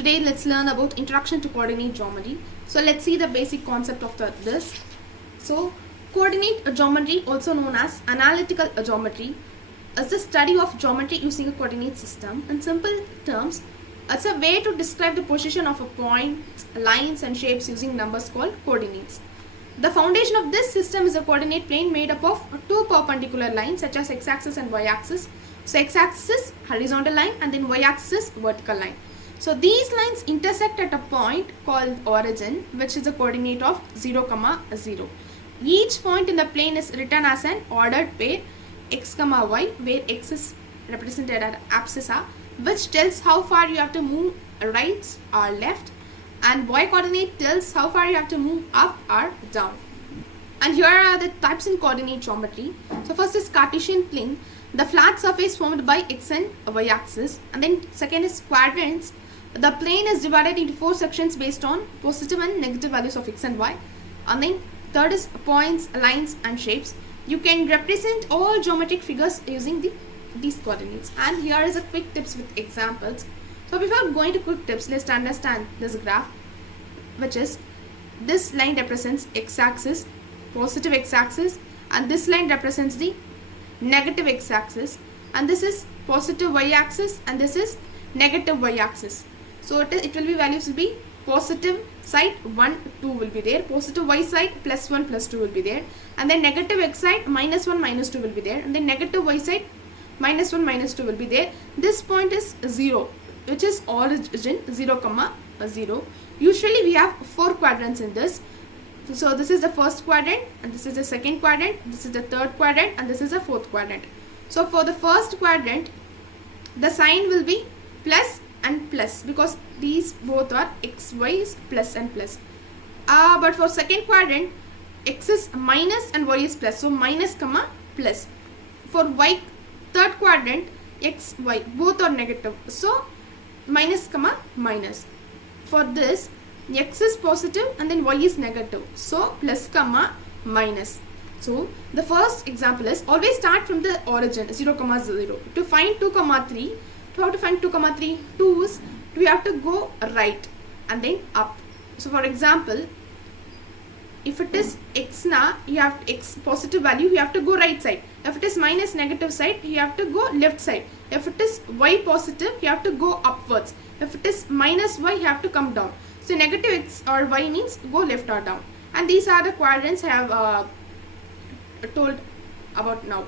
Today let's learn about introduction to coordinate geometry. So let's see the basic concept of this. So coordinate geometry, also known as analytical geometry, is the study of geometry using a coordinate system. In simple terms, it's a way to describe the position of a point, lines and shapes using numbers called coordinates. The foundation of this system is a coordinate plane made up of two perpendicular lines such as x-axis and y-axis. So x-axis horizontal line and then y-axis vertical line. So these lines intersect at a point called origin, which is a coordinate of 0, 0. Each point in the plane is written as an ordered pair x, y, where x is represented as abscissa, which tells how far you have to move right or left, and y coordinate tells how far you have to move up or down. And here are the types in coordinate geometry. So first is Cartesian plane, the flat surface formed by x and y axis, and then second is quadrants. The plane is divided into 4 sections based on positive and negative values of x and y. And then third is points, lines and shapes. You can represent all geometric figures using these coordinates. And here is a quick tips with examples. So before going to quick tips, let's understand this graph, which is this line represents x-axis, positive x-axis, and this line represents the negative x-axis, and this is positive y-axis and this is negative y-axis. So it will be, values will be positive side 1, 2 will be there, positive y side +1, +2 will be there, and then negative x side -1, -2 will be there, and then negative y side -1, -2 will be there. This point is 0, which is origin 0, 0. Usually we have 4 quadrants in this. So this is the first quadrant, and this is the second quadrant, this is the third quadrant, and this is the fourth quadrant. So for the first quadrant, the sign will be plus and plus, because these both are x, y is plus and plus. But for second quadrant, x is minus and y is plus, so minus, plus. For y, third quadrant, x, y both are negative, so minus, minus. For this, x is positive and then y is negative, so plus, minus. So the first example is always start from the origin 0, 0. To find 2, 3, how to find 2, 3? 2 is we have to go right and then up. So for example, if it is x na, you have x positive value, you have to go right side. If it is minus negative side, you have to go left side. If it is y positive, you have to go upwards. If it is minus y, you have to come down. So negative x or y means go left or down. And these are the quadrants I have told about now.